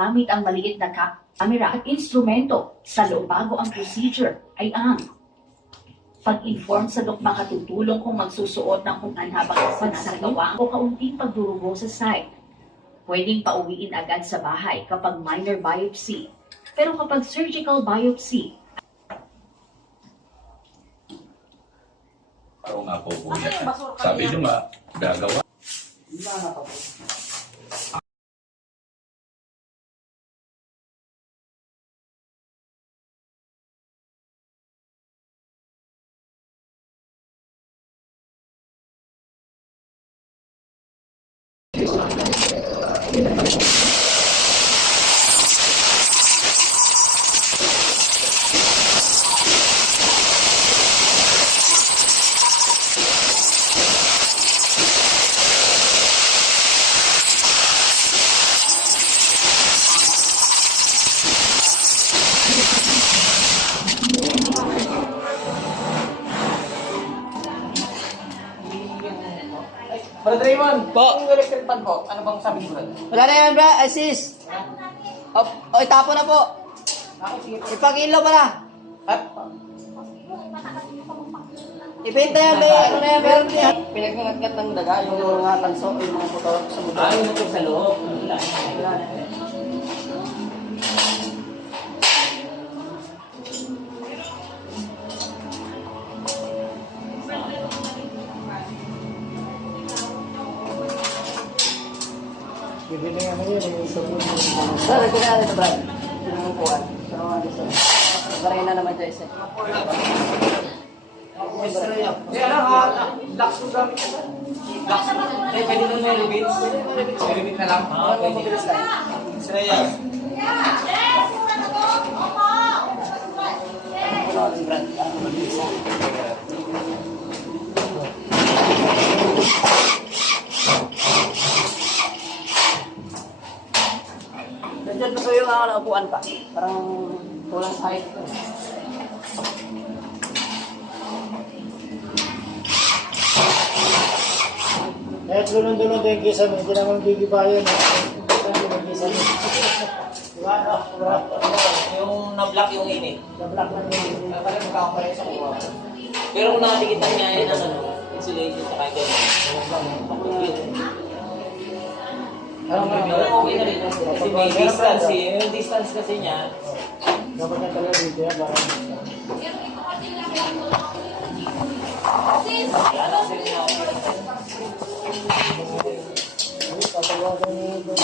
gamit ang maliit na camera at instrumento. Sa loob bago ang procedure ay ang pag-inform sa makatutulong kung magsusuot ng kung habang pagsasagawa o kaunting pagdurugo sa site. Pwedeng pauwiin agad sa bahay kapag minor biopsy. Pero kapag surgical biopsy, Oo nga po, kuya. Sabi nyo nga, gagawa. Brother Raymond, Po. yung electric fan po, ano bang sabi mo? Wala na yan, bra. Assist. O, itapo na po. Ipakilo pa na. At, Ipinta yan, be. Ano na yan, meron yan. Pinagngat-ngat ng daga, yung mga tanso, yung mga puto sa mundo. ayaw mo po sa loob. Sir, ito na ito, Brad. Pinangupuan. Pero ano siya. Baray na naman dyan isa. Kaya lang ha, lax mo gamit ko. Lax mo. Pwede mo may rebate. May rebate na lang. Pwede. Sraya. Nandiyan pa yung upuan pa. Parang kulang sa height. Kahit dulong-dulong din kisa mo, hindi naman gigibayan. Diba? Yung na-block yung init. Na-block lang yun. Parang magkakapareho sa kuha. Pero kung nakadikitan niya yun ang insulated sa kanya. Pero okay na rin. Kasi may distance eh. Yung distance kasi niya, Dapat na talaga dito yan. Parang tatawagan niyo